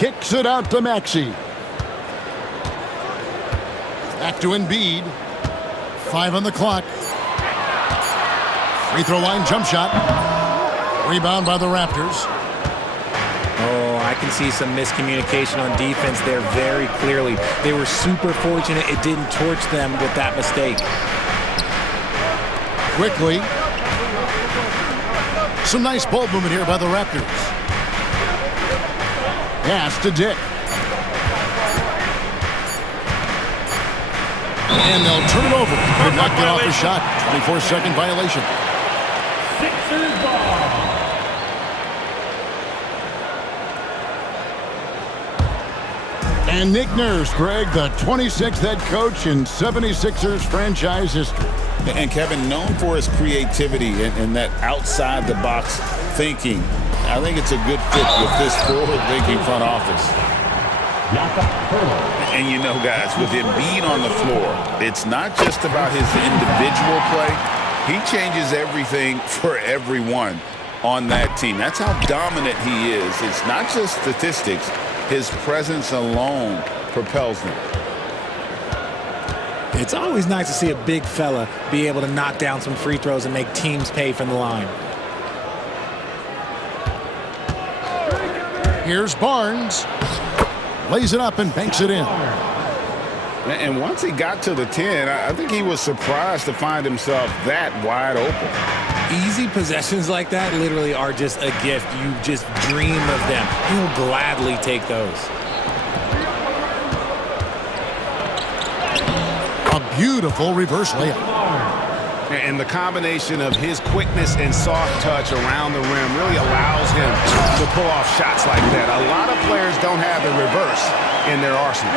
Kicks it out to Maxey. Back to Embiid. 5 on the clock. Free throw line jump shot. Rebound by the Raptors. Oh, I can see some miscommunication on defense there very clearly. They were super fortunate it didn't torch them with that mistake. Quickly. Some nice ball movement here by the Raptors. Pass to Dick. And they'll turn it over. Could not get off the shot. 24-second violation. Sixers ball. And Nick Nurse, Greg, the 26th head coach in 76ers franchise history. And Kevin, known for his creativity and that outside-the-box thinking. I think it's a good fit with this forward-thinking front office. And you know, guys, with Embiid on the floor, it's not just about his individual play. He changes everything for everyone on that team. That's how dominant he is. It's not just statistics. His presence alone propels them. It's always nice to see a big fella be able to knock down some free throws and make teams pay from the line. Here's Barnes. Lays it up and banks it in. And once he got to the 10, I think he was surprised to find himself that wide open. Easy possessions like that literally are just a gift. You just dream of them. He'll gladly take those. A beautiful reverse layup. And the combination of his quickness and soft touch around the rim really allows him to pull off shots like that. A lot of players don't have the reverse in their arsenal.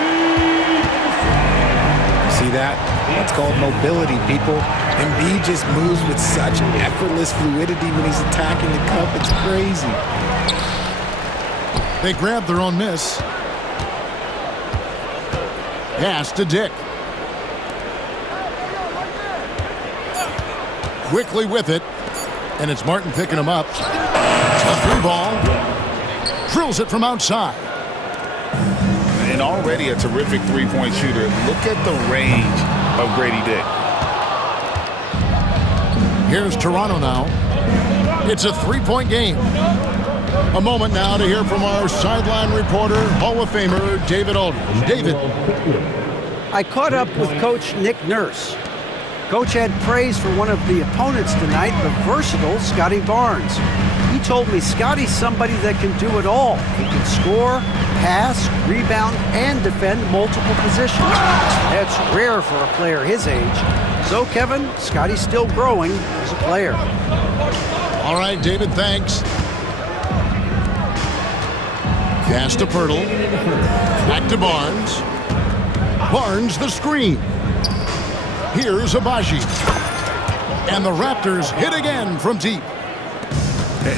See that? That's called mobility, people. Embiid just moves with such effortless fluidity when he's attacking the cup. It's crazy. They grab their own miss. Pass to Dick. Quickly with it. And it's Martin picking him up. A three ball. Drills it from outside. And already a terrific three-point shooter. Look at the range of Gradey Dick. Here's Toronto now. It's a three-point game. A moment now to hear from our sideline reporter, Hall of Famer David Aldridge. David. I caught up with Coach Nick Nurse. Coach had praise for one of the opponents tonight, the versatile Scottie Barnes. He told me Scottie's somebody that can do it all. He can score, pass, rebound, and defend multiple positions. That's rare for a player his age. So, Kevin, Scottie's still growing as a player. All right, David, thanks. Pass to Pirtle. Back to Barnes. Barnes the screen. Here's Abaji. And the Raptors hit again from deep.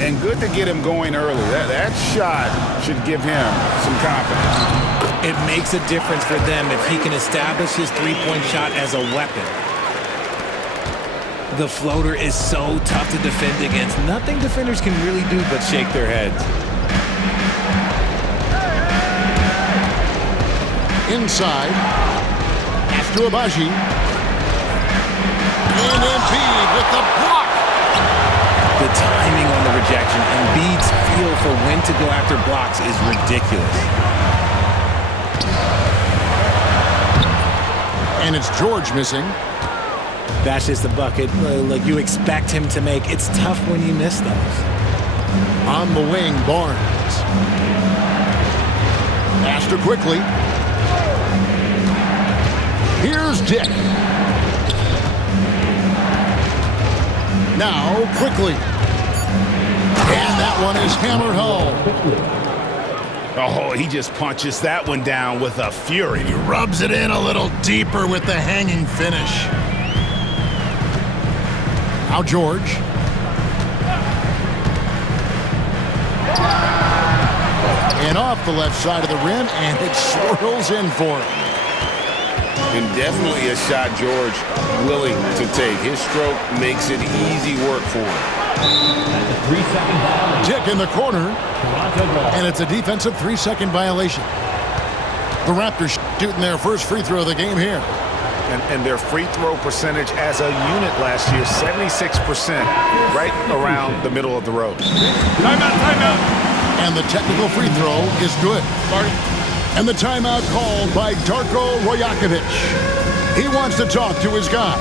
And good to get him going early. That shot should give him some confidence. It makes a difference for them if he can establish his three-point shot as a weapon. The floater is so tough to defend against. Nothing defenders can really do but shake their heads. Inside. Pass to Abaji. And Embiid with the block. The timing on the rejection, Embiid's feel for when to go after blocks is ridiculous. And it's George missing. That's just a bucket like you expect him to make. It's tough when you miss those. On the wing, Barnes. Master quickly. Here's Dick. Now quickly. And that one is hammered home. Oh, he just punches that one down with a fury. He rubs it in a little deeper with the hanging finish. Now George. And off the left side of the rim, and it swirls in for him. And definitely a shot George willing to take. His stroke makes it easy work for him. Dick in the corner. Toronto ball. And it's a defensive 3-second violation. The Raptors shooting their first free throw of the game here. And their free throw percentage as a unit last year, 76%, right around the middle of the road. Timeout. And the technical free throw is good. And the timeout called by Darko Rajakovic. He wants to talk to his guys.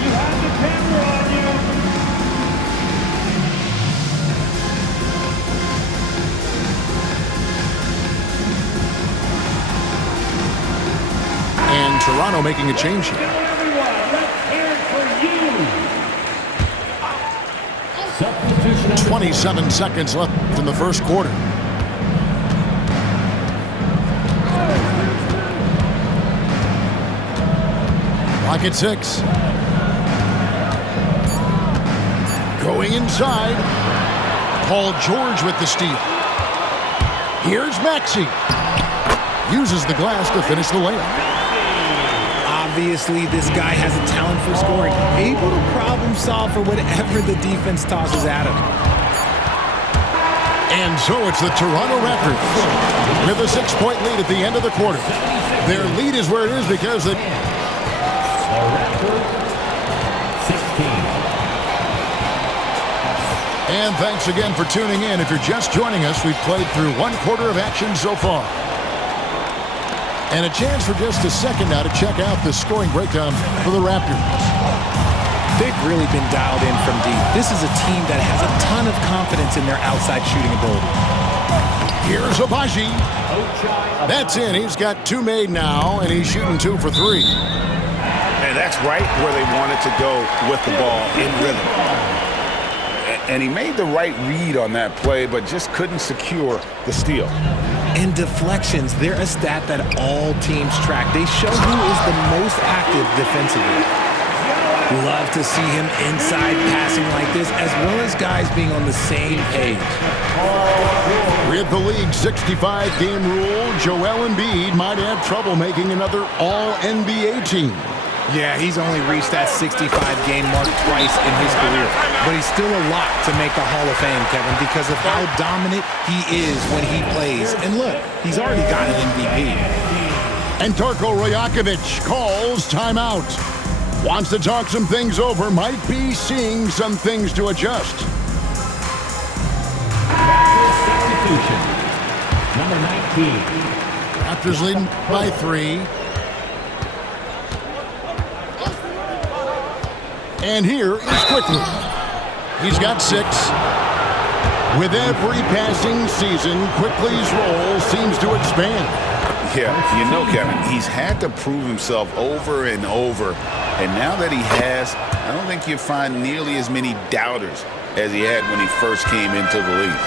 You have the camera on you. And Toronto making a change here. Everyone, let's hear it for you. Substitution number 27 seconds left in the first quarter. Clock at 6. Going inside. Paul George with the steal. Here's Maxey. Uses the glass to finish the layup. Obviously, this guy has a talent for scoring, able to problem solve for whatever the defense tosses at him. And so it's the Toronto Raptors with a 6-point lead at the end of the quarter. Their lead is where it is because they... The Raptors, 16. And thanks again for tuning in. If you're just joining us, we've played through one quarter of action so far. And a chance for just a second now to check out the scoring breakdown for the Raptors. They've really been dialed in from deep. This is a team that has a ton of confidence in their outside shooting ability. Here's Abaji. That's in. He's got 2 made now, and he's shooting 2 for 3. And that's right where they wanted to go with the ball, in rhythm. And he made the right read on that play, but just couldn't secure the steal. And deflections, they're a stat that all teams track. They show who is the most active defensively. Love to see him inside passing like this, as well as guys being on the same page. With the league's 65-game rule, Joel Embiid might have trouble making another All-NBA team. Yeah, he's only reached that 65-game mark twice in his career. But he's still a lot to make the Hall of Fame, Kevin, because of how dominant he is when he plays. And look, he's already got an MVP. And Darko Rajakovic calls timeout. Wants to talk some things over, might be seeing some things to adjust. Substitution. Number 19. Raptors leading by 3. And here is Quickly. He's got 6. With every passing season, Quickly's role seems to expand. Yeah, you know, Kevin, he's had to prove himself over and over. And now that he has, I don't think you'll find nearly as many doubters as he had when he first came into the league.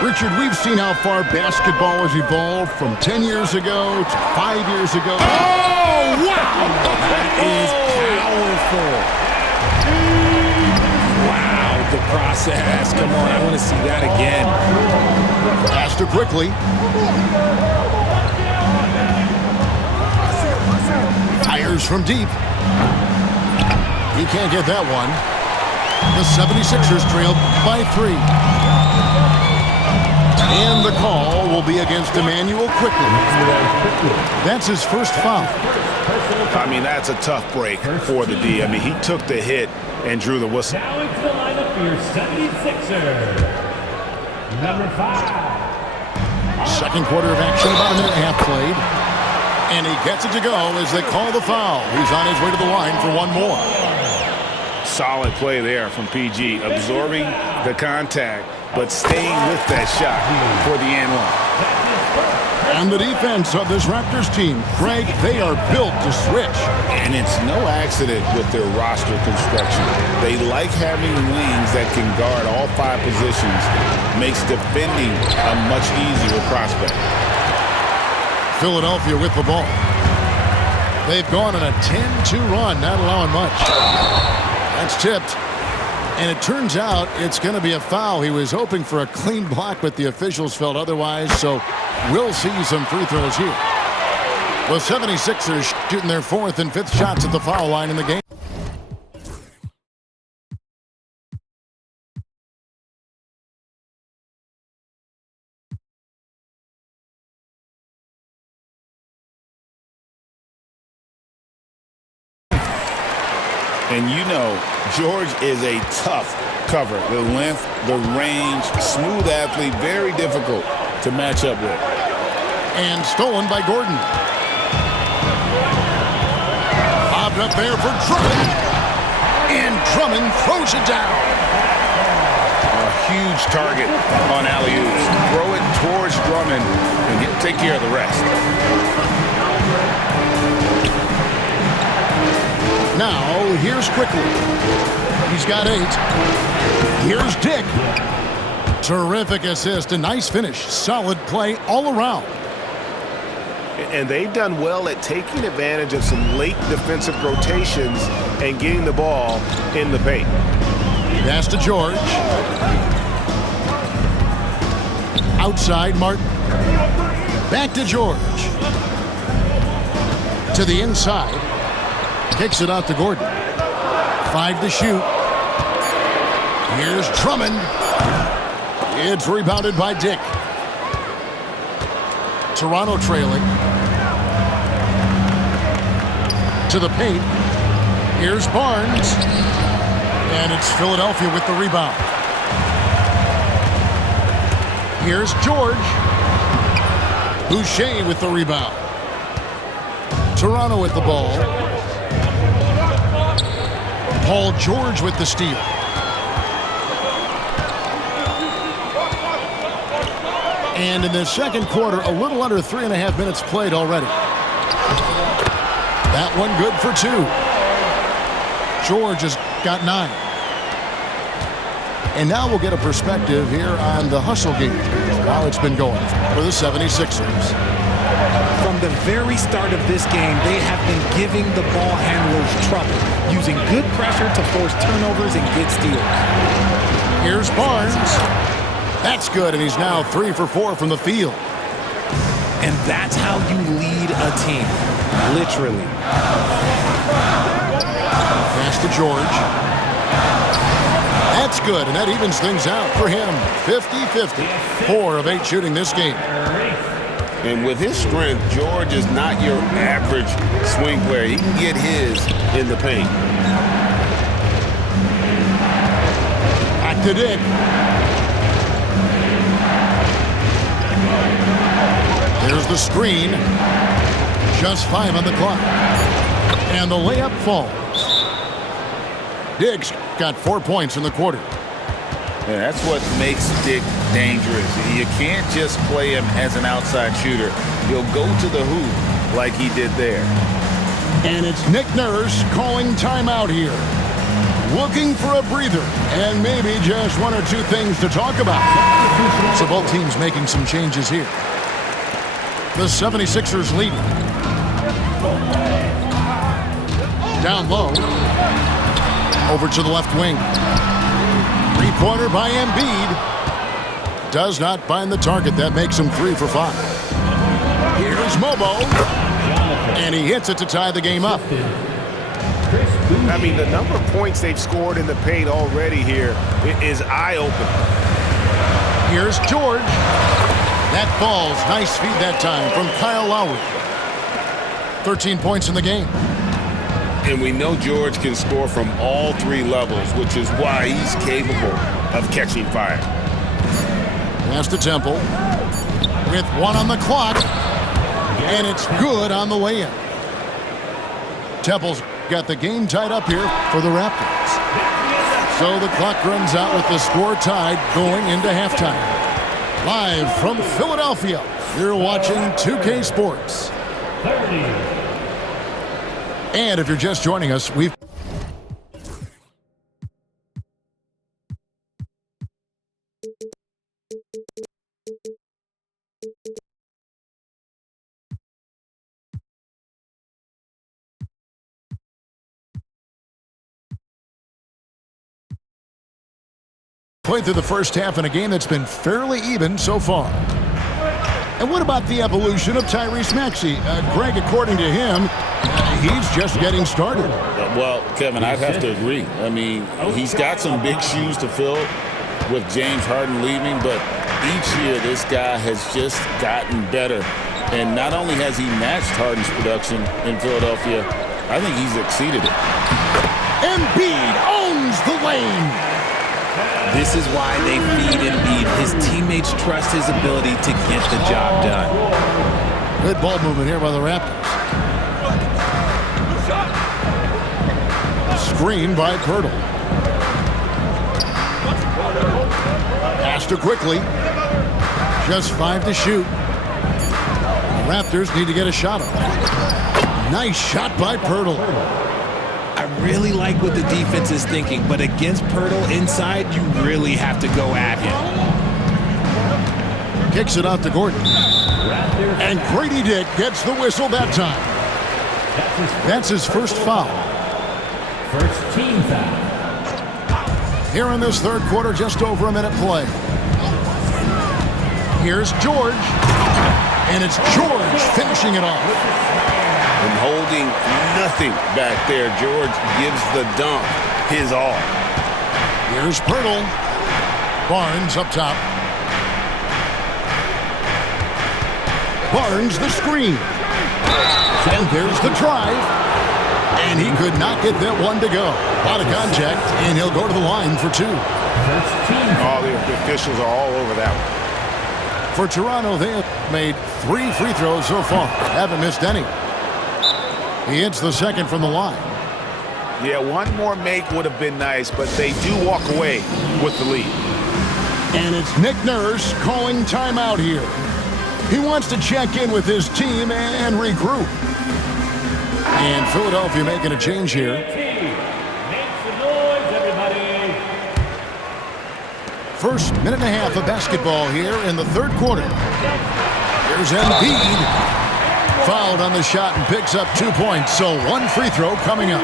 Richard, we've seen how far basketball has evolved from 10 years ago to 5 years ago. Oh, wow! That is powerful. Wow, the process. Come on, I want to see that again. Pass to Quickly. Fires from deep. He can't get that one. The 76ers trail by 3. And the call will be against Emmanuel Quickly. That's his first foul. I mean, that's a tough break for the D. I mean, he took the hit and drew the whistle. Now into the lineup for your 76er. Number 5. Second quarter of action, about a minute and a half played. And he gets it to go as they call the foul. He's on his way to the line for one more. Solid play there from PG, absorbing the contact, but staying with that shot for the and one. And the defense of this Raptors team, Greg, they are built to switch. And it's no accident with their roster construction. They like having wings that can guard all 5 positions. Makes defending a much easier prospect. Philadelphia with the ball. They've gone on a 10-2 run, not allowing much. That's tipped. And it turns out it's going to be a foul. He was hoping for a clean block, but the officials felt otherwise. So We'll see some free throws here. The 76ers shooting their 4th and 5th shots at the foul line in the game. And you know, George is a tough cover. The length, the range, smooth athlete, very difficult to match up with. And stolen by Gordon. Bobbed up there for Drummond. And Drummond throws it down. A huge target on alley-oops. Throw it towards Drummond, and he'll take care of the rest. Now, here's Quickly. He's got 8. Here's Dick. Terrific assist, a nice finish. Solid play all around. And they've done well at taking advantage of some late defensive rotations and getting the ball in the paint. Pass to George. Outside, Martin. Back to George. To the inside. Kicks it out to Gordon. 5 to shoot. Here's Drummond. It's rebounded by Dick. Toronto trailing. To the paint. Here's Barnes. And it's Philadelphia with the rebound. Here's George. Boucher with the rebound. Toronto with the ball. Paul George with the steal. And in the second quarter, a little under 3.5 minutes played already. That one good for 2. George has got 9. And now we'll get a perspective here on the hustle game, how it's been going for the 76ers. From the very start of this game, they have been giving the ball handlers trouble, using good pressure to force turnovers and get steals. Here's Barnes. That's good, and he's now 3 for 4 from the field. And that's how you lead a team, literally. Pass to George. That's good, and that evens things out for him. 50-50. 4 of 8 shooting this game. And with his strength, George is not your average swing player. He can get his in the paint. Back to Dick. There's the screen. Just 5 on the clock. And the layup falls. Dick's got 4 points in the quarter. Yeah, that's what makes Dick dangerous. You can't just play him as an outside shooter. He'll go to the hoop like he did there. And it's Nick Nurse calling timeout here. Looking for a breather and maybe just 1 or 2 things to talk about. So both teams making some changes here. The 76ers leading. Down low. Over to the left wing. 3-pointer by Embiid. Does not find the target. That makes him 3 for 5. Here's Mobo. And he hits it to tie the game up. I mean, the number of points they've scored in the paint already here is eye-opening. Here's George. That falls. Nice feed that time from Kyle Lowry. 13 points in the game. And we know George can score from all 3 levels, which is why he's capable of catching fire. Pass to Temple. With 1 on the clock. And it's good on the way in. Temple's got the game tied up here for the Raptors. So the clock runs out with the score tied going into halftime. Live from Philadelphia, you're watching 2K Sports. 30. And if you're just joining us, we've played through the first half in a game that's been fairly even so far. And what about the evolution of Tyrese Maxey? Greg, according to him, he's just getting started. Well, Kevin, I'd have to agree. I mean, he's got some big shoes to fill with James Harden leaving, but each year this guy has just gotten better. And not only has he matched Harden's production in Philadelphia, I think he's exceeded it. Embiid owns the lane. This is why they feed Embiid. His teammates trust his ability to get the job done. Good ball movement here by the Raptors. Screen by Pirtle. Pass to quickly. Just 5 to shoot. The Raptors need to get a shot up. Nice shot by Pirtle. I really like what the defense is thinking, but against Pirtle inside, you really have to go at him. Kicks it out to Gordon. And Gradey gets the whistle that time. That's his first foul. First team foul. Here in this third quarter, just over a minute play. Here's George. And it's George finishing it off. And holding nothing back there, George gives the dunk his all. Here's Pirtle. Barnes up top. Barnes the screen. And there's the drive. And he could not get that one to go. Out of contact, and he'll go to the line for 2. All the officials are all over that one. For Toronto, they have made 3 free throws so far. Haven't missed any. He hits the second from the line. Yeah, one more make would have been nice, but they do walk away with the lead. And it's Nick Nurse calling timeout here. He wants to check in with his team and regroup. And Philadelphia making a change here. Make some noise, everybody. First minute and a half of basketball here in the third quarter. Here's Embiid. Fouled on the shot and picks up 2 points. So 1 free throw coming up.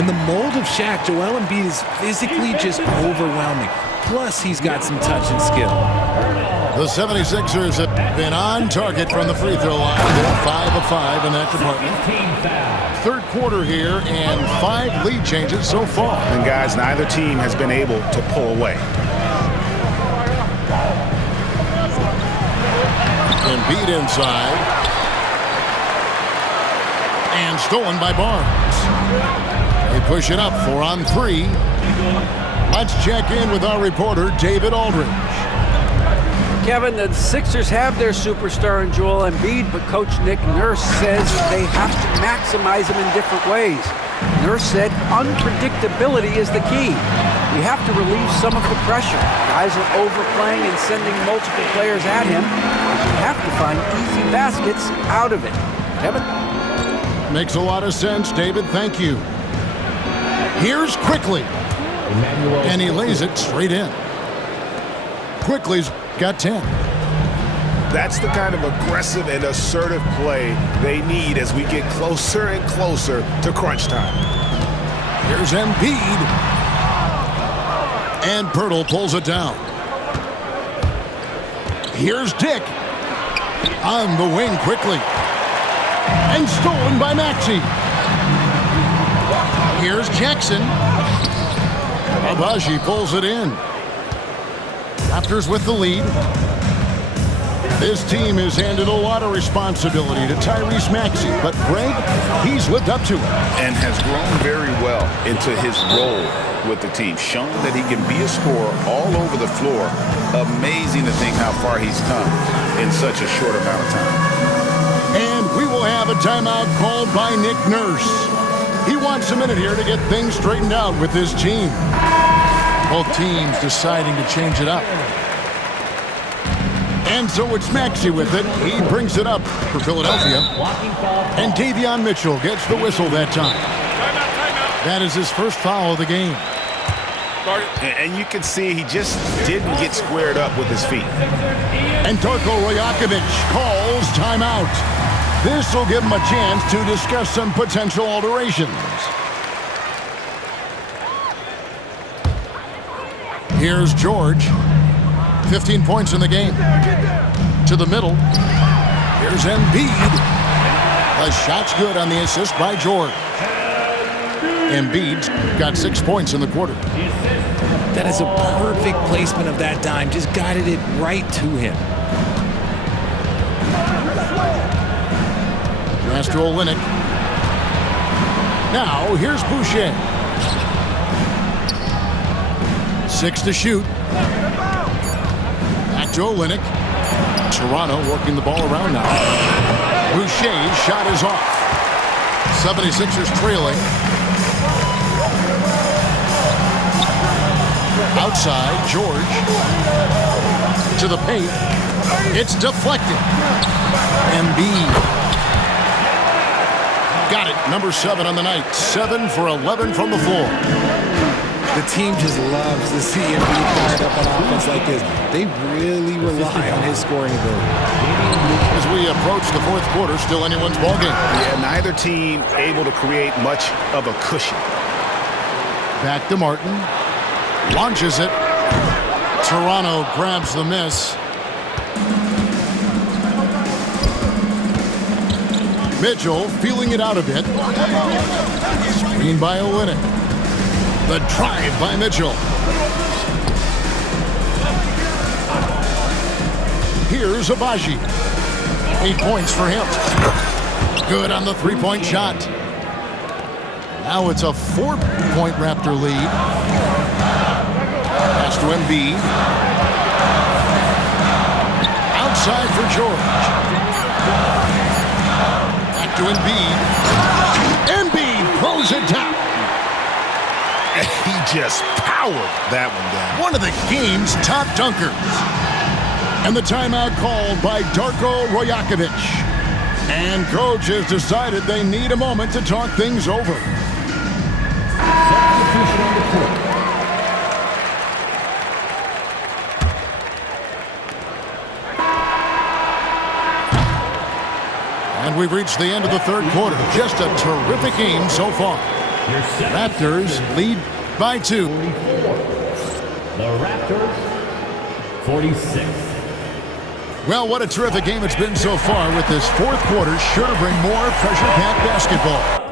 In the mold of Shaq, Joel Embiid is physically just overwhelming. Plus, he's got some touch and skill. The 76ers have been on target from the free throw line. They're 5 of 5 in that department. Third quarter here and 5 lead changes so far. And guys, neither team has been able to pull away. Embiid inside. And stolen by Barnes. They push it up 4 on 3. Let's check in with our reporter, David Aldridge. Kevin, the Sixers have their superstar in Joel Embiid, but Coach Nick Nurse says they have to maximize him in different ways. Nurse said unpredictability is the key. You have to relieve some of the pressure. Guys are overplaying and sending multiple players at him. You have to find easy baskets out of it. Kevin? Makes a lot of sense, David. Thank you. Here's Quickly. And he lays it straight in. Quickly's got 10. That's the kind of aggressive and assertive play they need as we get closer and closer to crunch time. Here's Embiid. And Pirtle pulls it down. Here's Dick. On the wing quickly. And stolen by Maxey. Here's Jackson. Abaji pulls it in. Raptors with the lead. This team has handed a lot of responsibility to Tyrese Maxey, but Greg, he's lived up to it. And has grown very well into his role with the team, shown that he can be a scorer all over the floor. Amazing to think how far he's come in such a short amount of time. And we will have a timeout called by Nick Nurse. He wants a minute here to get things straightened out with his team. Both teams deciding to change it up. And so it's Maxey with it. He brings it up for Philadelphia. And Davion Mitchell gets the whistle that time. That is his first foul of the game. And you can see he just didn't get squared up with his feet. And Darko Rajakovic calls timeout. This will give him a chance to discuss some potential alterations. Here's George. 15 points in the game. To the middle. Here's Embiid. The shot's good on the assist by George. Embiid's got 6 points in the quarter. That is a perfect placement of that dime. Just guided it right to him. Pass to Olynyk. Now, here's Boucher. 6 to shoot. Back to Olynyk. Toronto working the ball around now. Boucher's shot is off. 76ers trailing. Outside, George. To the paint. It's deflected. Embiid. Got it. Number 7 on the night. 7 for 11 from the floor. The team just loves to see him be fired up on offense like this. They really rely on his scoring ability. As we approach the fourth quarter, still anyone's ballgame. Yeah, neither team able to create much of a cushion. Back to Martin. Launches it. Toronto grabs the miss. Mitchell feeling it out a bit. Screen by Olynyk. The drive by Mitchell. Here's Abaji. 8 points for him. Good on the three-point shot. Now it's a 4-point Raptor lead. Pass to Embiid. Outside for George. Back to Embiid. Embiid throws it down. He just powered that one down. One of the game's top dunkers. And the timeout called by Darko Rojakovic. And coach has decided they need a moment to talk things over. And we've reached the end of the third quarter. Just a terrific game so far. Raptors lead by 2. The Raptors, 46. Well, what a terrific game it's been so far, with this fourth quarter sure to bring more pressure-packed basketball.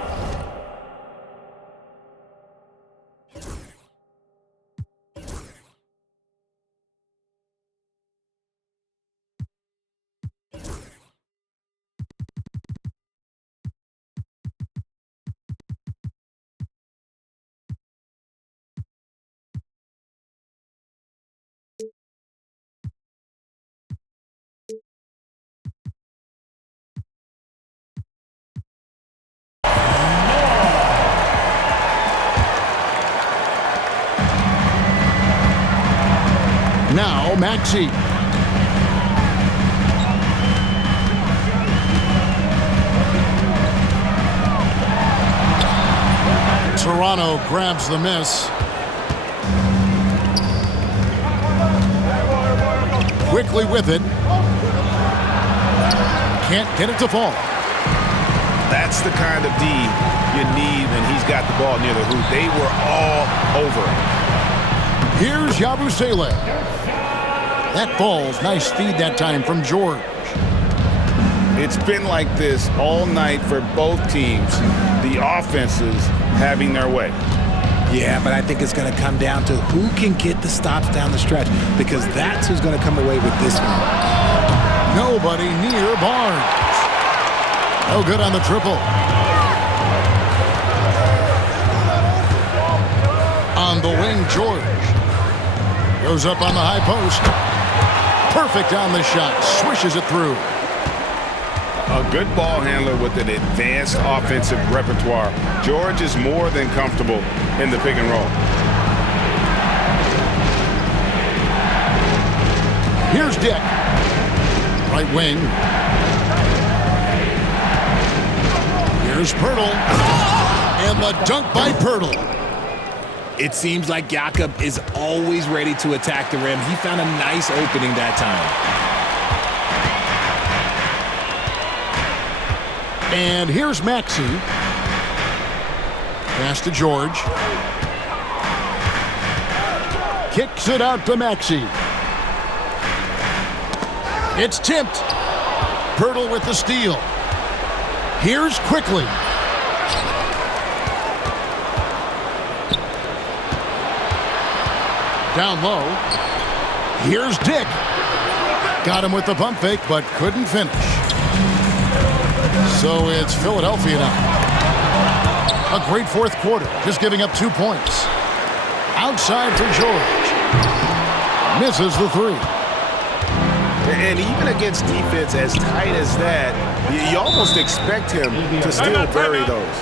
Now, Maxey. Toronto grabs the miss. Quickly with it. Can't get it to fall. That's the kind of D you need when he's got the ball near the hoop. They were all over it. Here's Yabusele. That falls. Nice feed that time from George. It's been like this all night for both teams. The offenses having their way. Yeah, but I think it's going to come down to who can get the stops down the stretch, because that's who's going to come away with this one. Nobody near Barnes. No good on the triple. On the wing, George. Goes up on the high post. Perfect on the shot. Swishes it through. A good ball handler with an advanced offensive repertoire. George is more than comfortable in the pick and roll. Here's Dick. Right wing. Here's Pirtle. And the dunk by Pirtle. It seems like Jakob is always ready to attack the rim. He found a nice opening that time. And here's Maxey. Pass to George. Kicks it out to Maxey. It's tipped. Pirtle with the steal. Here's Quickly. Down low. Here's Dick. Got him with the pump fake, but couldn't finish. So it's Philadelphia now. A great fourth quarter, just giving up 2 points. Outside for George. Misses the three. And even against defense as tight as that, you almost expect him to still bury those.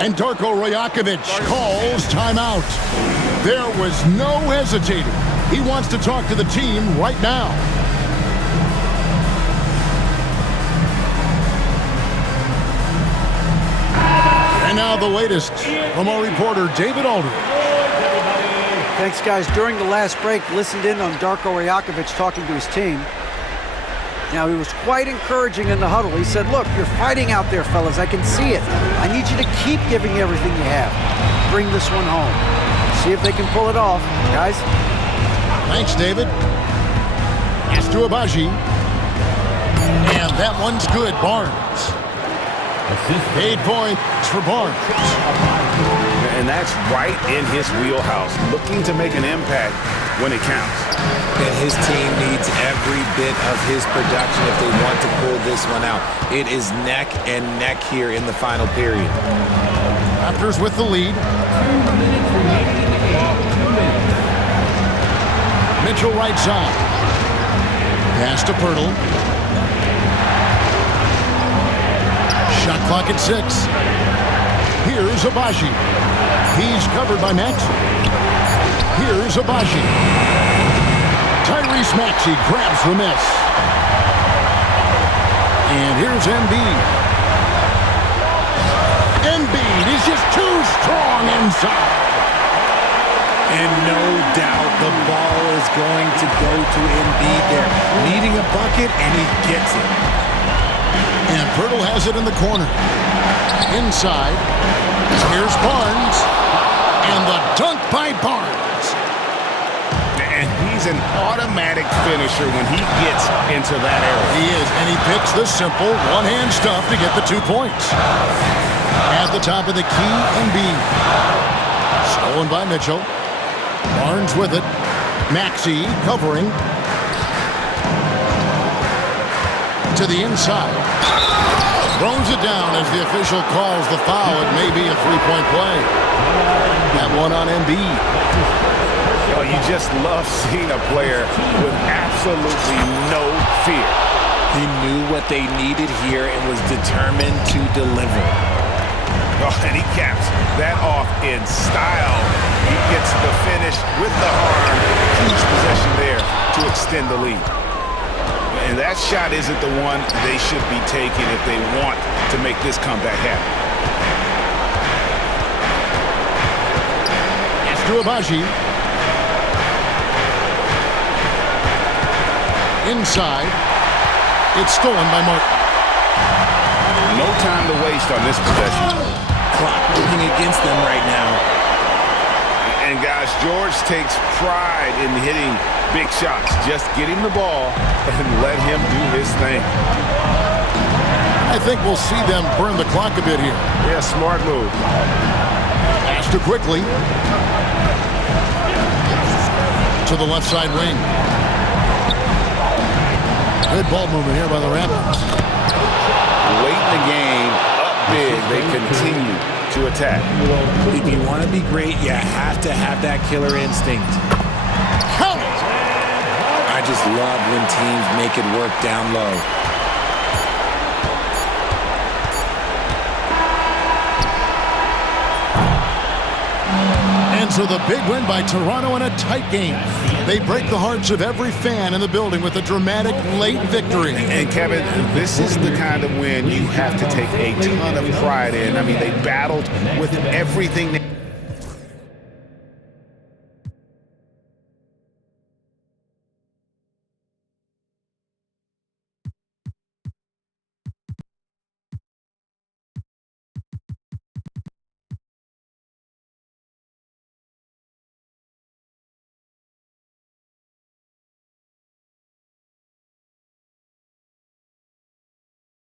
And Darko Rajakovic calls timeout. There was no hesitating. He wants to talk to the team right now. And now the latest from our reporter, David Aldridge. Thanks, guys. During the last break, listened in on Darko Rajakovic talking to his team. Now, he was quite encouraging in the huddle. He said, look, you're fighting out there, fellas. I can see it. I need you to keep giving everything you have. Bring this one home. See if they can pull it off. Guys? Thanks, David. Pass to Abaji. And that one's good. Barnes. 8 points for Barnes. And that's right in his wheelhouse, looking to make an impact when it counts. And his team needs every bit of his production if they want to pull this one out. It is neck and neck here in the final period. Raptors with the lead. Mitchell right side. Pass to Pirtle. Shot clock at 6. Here's Abaji. He's covered by Maxey. Here's Abaji. Tyrese Maxey grabs the miss. And here's Embiid. Embiid is just too strong inside. And no doubt the ball is going to go to Embiid there. Needing a bucket, and he gets it. And Pirtle has it in the corner. Inside. Here's Barnes. And the dunk by Barnes. And he's an automatic finisher when he gets into that area. He is, and he picks the simple one-hand stuff to get the 2 points. At the top of the key, Embiid. Stolen by Mitchell. Barnes with it. Maxey covering. To the inside. Throws it down as the official calls the foul. It may be a three-point play. That one on Embiid. Oh, you just love seeing a player with absolutely no fear. He knew what they needed here and was determined to deliver. Oh, and he caps that off in style. He gets the finish with the arm. Huge possession there to extend the lead. And that shot isn't the one they should be taking if they want to make this comeback happen. It's to Abaji. Inside. It's stolen by Martin. No time to waste on this possession. Clock moving against them right now. And guys, George takes pride in hitting big shots. Just get him the ball and let him do his thing. I think we'll see them burn the clock a bit here. Yeah, smart move. Pass to Quickly. To the left side wing. Good ball movement here by the Raptors. Late in the game, up big, they continue to attack. If you want to be great, you have to have that killer instinct. Count it! I just love when teams make it work down low. And so the big win by Toronto in a tight game. They break the hearts of every fan in the building with a dramatic late victory. And Kevin, this is the kind of win you have to take a ton of pride in. I mean, they battled with everything they